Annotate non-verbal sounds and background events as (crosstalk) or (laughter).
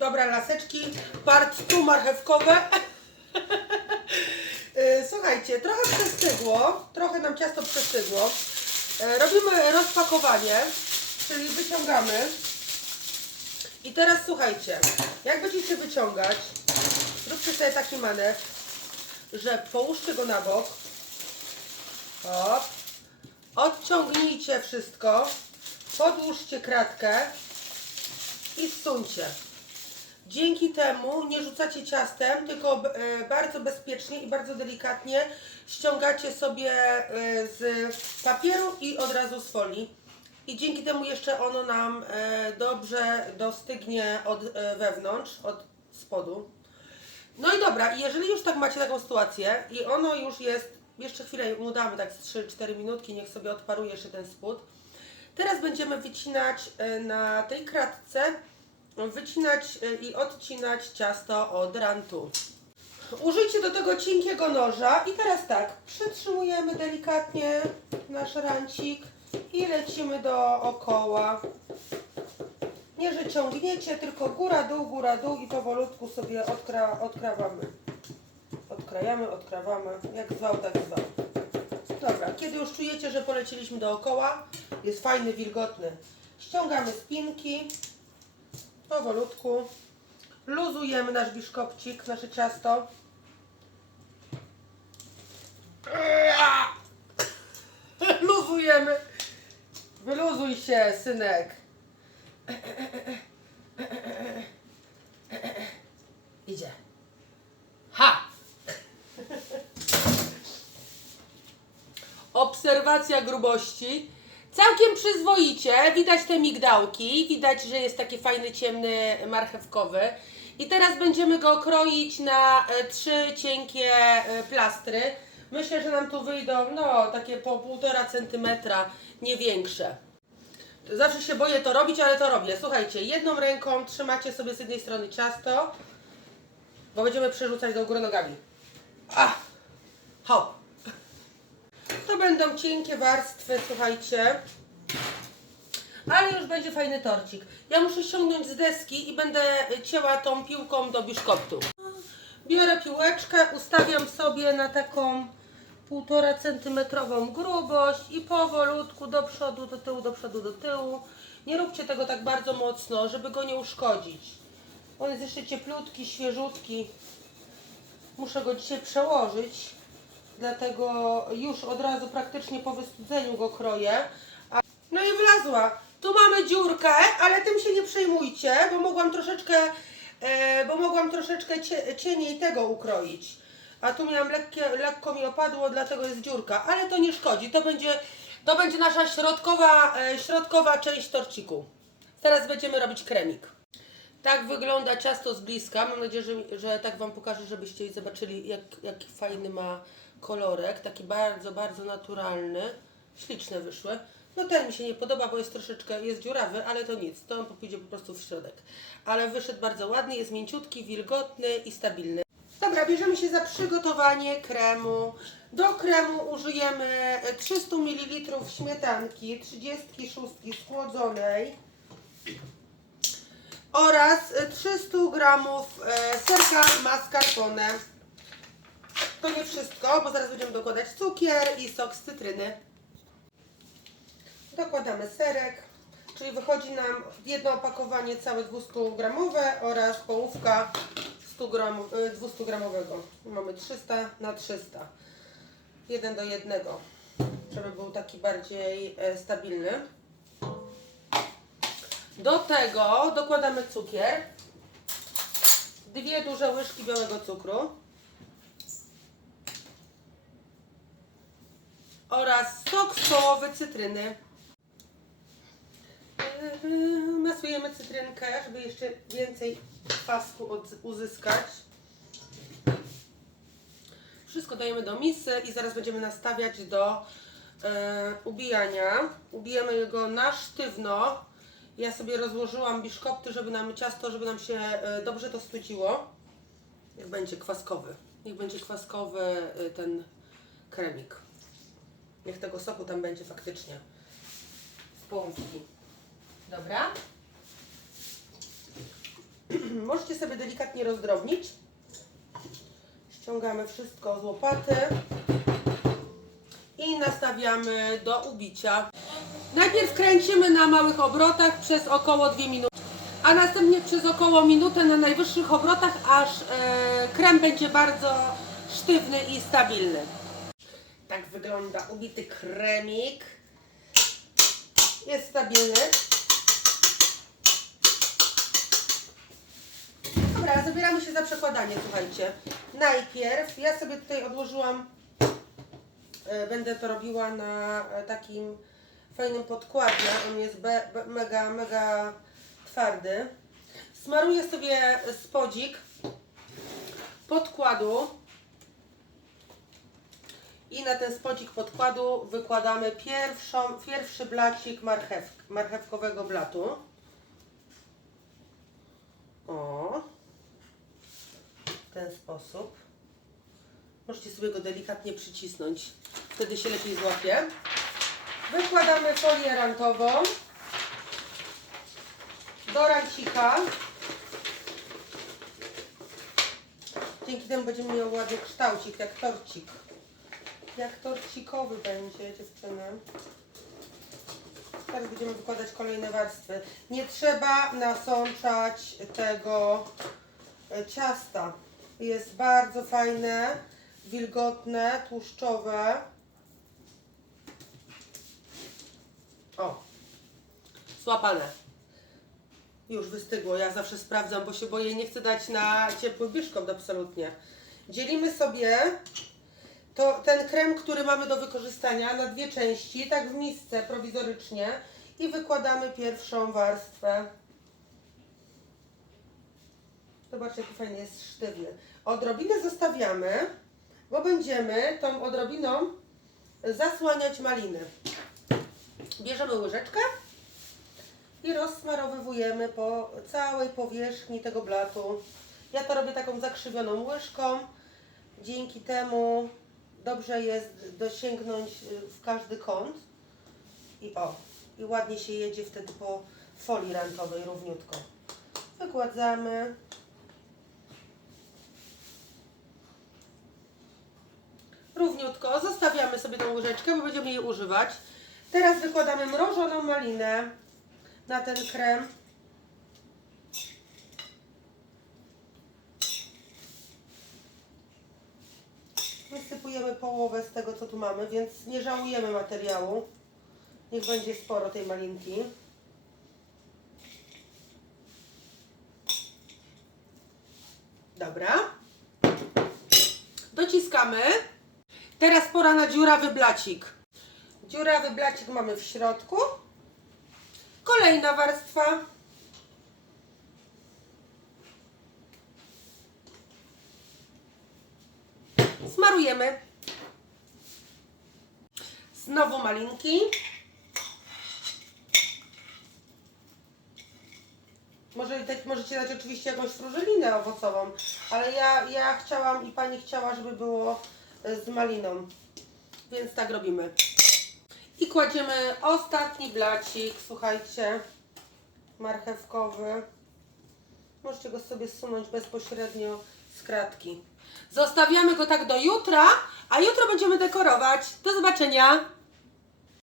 Dobra, laseczki, part tu marchewkowe. Y, (laughs) Słuchajcie, trochę przestygło, trochę nam ciasto przestygło. Y, Robimy rozpakowanie, czyli wyciągamy. I teraz słuchajcie, jak będziecie wyciągać, zróbcie sobie taki manewr, że połóżcie go na bok. Hop. Odciągnijcie wszystko, podłóżcie kratkę i zsuńcie. Dzięki temu nie rzucacie ciastem, tylko e, bardzo bezpiecznie i bardzo delikatnie ściągacie sobie e, z papieru i od razu z folii. I dzięki temu jeszcze ono nam e, dobrze dostygnie od wewnątrz, od spodu. No i dobra, jeżeli już tak macie taką sytuację i ono już jest, jeszcze chwilę mu damy tak z 3-4 minutki, niech sobie odparuje jeszcze ten spód. Teraz będziemy wycinać na tej kratce, wycinać e, i odcinać ciasto od rantu. Użyjcie do tego cienkiego noża i teraz tak, przytrzymujemy delikatnie nasz rancik i lecimy dookoła. Nie, że ciągniecie, tylko góra, dół, góra, dół i powolutku sobie odkra, odkrawamy. Odkrajamy, odkrawamy, jak zwał, tak zwał. Dobra, kiedy już czujecie, że poleciliśmy dookoła, jest fajny, wilgotny, ściągamy spinki, powolutku, luzujemy nasz biszkopcik, nasze ciasto. (laughs) Luzujemy. Wyluzuj się, synek. (clears throat) Idzie. Ha! (laughs) Obserwacja grubości. Całkiem przyzwoicie. Widać te migdałki. Widać, że jest taki fajny, ciemny, marchewkowy. I teraz będziemy go kroić na e, trzy cienkie e, plastry. Myślę, że nam tu wyjdą, no, takie po półtora centymetra, nie większe. Zawsze się boję to robić, ale to robię. Słuchajcie, jedną ręką trzymacie sobie z jednej strony ciasto, bo będziemy przerzucać do góry nogami. A! Hop! To będą cienkie warstwy, słuchajcie. Ale już będzie fajny torcik. Ja muszę ściągnąć z deski i będę cięła tą piłką do biszkoptu. Biorę piłeczkę, ustawiam sobie na taką półtora centymetrową grubość i powolutku do przodu, do tyłu, do przodu, do tyłu. Nie róbcie tego tak bardzo mocno, żeby go nie uszkodzić. On jest jeszcze cieplutki, świeżutki. Muszę go dzisiaj przełożyć, dlatego już od razu praktycznie po wystudzeniu go kroję. No i wlazła. Tu mamy dziurkę, ale tym się nie przejmujcie, bo mogłam troszeczkę, e, bo mogłam troszeczkę cie, cieniej tego ukroić. A tu miałam lekkie, lekko mi opadło, dlatego jest dziurka, ale to nie szkodzi. To będzie, to będzie nasza środkowa, e, środkowa część torciku. Teraz będziemy robić kremik. Tak wygląda ciasto z bliska. Mam nadzieję, że, że tak Wam pokażę, żebyście zobaczyli, jak, jaki fajny ma kolorek. Taki bardzo, bardzo naturalny. Śliczne wyszły. No ten mi się nie podoba, bo jest troszeczkę, jest dziurawy, ale to nic. To on pójdzie po prostu w środek. Ale wyszedł bardzo ładny, jest mięciutki, wilgotny i stabilny. Dobra, bierzemy się za przygotowanie kremu. Do kremu użyjemy 300 ml śmietanki 36 schłodzonej oraz 300 g e, serka mascarpone. To nie wszystko, bo zaraz będziemy dokładać cukier i sok z cytryny. Dokładamy serek, czyli wychodzi nam jedno opakowanie całe 200 gramowe oraz połówka 100 gramów, y, 200 gramowego. Mamy 300 na 300. Jeden do jednego, żeby był taki bardziej e, stabilny. Do tego dokładamy cukier. Dwie duże łyżki białego cukru. Oraz sok stołowy cytryny. Yy, Masujemy cytrynkę, żeby jeszcze więcej kwasku od- uzyskać. Wszystko dajemy do misy i zaraz będziemy nastawiać do e, ubijania. Ubijemy go na sztywno. Ja sobie rozłożyłam biszkopty, żeby nam ciasto, żeby nam się e, dobrze to studziło. Niech będzie kwaskowy. Niech będzie kwaskowy e, ten kremik. Niech tego soku tam będzie faktycznie. Z połówki. Dobra? (clears throat) Możecie sobie delikatnie rozdrobnić. Ściągamy wszystko z łopaty i nastawiamy do ubicia. Najpierw kręcimy na małych obrotach przez około 2 minuty, a następnie przez około minutę na najwyższych obrotach, aż e, krem będzie bardzo sztywny i stabilny. Tak wygląda ubity kremik. Jest stabilny. Dobra, zabieramy się za przekładanie, słuchajcie. Najpierw ja sobie tutaj odłożyłam, e, będę to robiła na e, takim fajnym podkładzie. On jest be, be, mega, mega twardy. Smaruję sobie spodzik podkładu i na ten spodzik podkładu wykładamy pierwszą, pierwszy blacik marchew, marchewkowego blatu. O, w ten sposób. Możecie sobie go delikatnie przycisnąć, wtedy się lepiej złapie. Wykładamy folię rantową do rancika. Dzięki temu będziemy miał ładny kształcik, jak torcik. Jak torcikowy będzie, dziewczyny. Teraz będziemy wykładać kolejne warstwy. Nie trzeba nasączać tego e, ciasta. Jest bardzo fajne, wilgotne, tłuszczowe. O, złapane. Już wystygło. Ja zawsze sprawdzam, bo się boję, nie chcę dać na ciepły biszkopt absolutnie. Dzielimy sobie to ten krem, który mamy do wykorzystania na dwie części, tak w misce prowizorycznie i wykładamy pierwszą warstwę. Zobaczcie, jaki fajnie jest sztywny. Odrobinę zostawiamy, bo będziemy tą odrobiną zasłaniać maliny. Bierzemy łyżeczkę i rozsmarowywujemy po całej powierzchni tego blatu. Ja to robię taką zakrzywioną łyżką. Dzięki temu dobrze jest dosięgnąć y, w każdy kąt. I o, i ładnie się jedzie wtedy po folii rantowej równiutko. Wykładzamy. Równiutko. Zostawiamy sobie tą łyżeczkę, bo będziemy jej używać. Teraz wykładamy mrożoną malinę na ten krem. Wysypujemy połowę z tego, co tu mamy, więc nie żałujemy materiału. Niech będzie sporo tej malinki. Dobra. Dociskamy. Teraz pora na dziurawy blacik. Dziurawy blacik mamy w środku. Kolejna warstwa. Smarujemy. Znowu malinki. Może, dać- możecie dać oczywiście jakąś frużelinę owocową, ale ja, ja chciałam i pani chciała, żeby było e, z maliną. Więc tak robimy. I kładziemy ostatni blacik, słuchajcie, marchewkowy. Możecie go sobie zsunąć bezpośrednio z kratki. Zostawiamy go tak do jutra, a jutro będziemy dekorować. Do zobaczenia!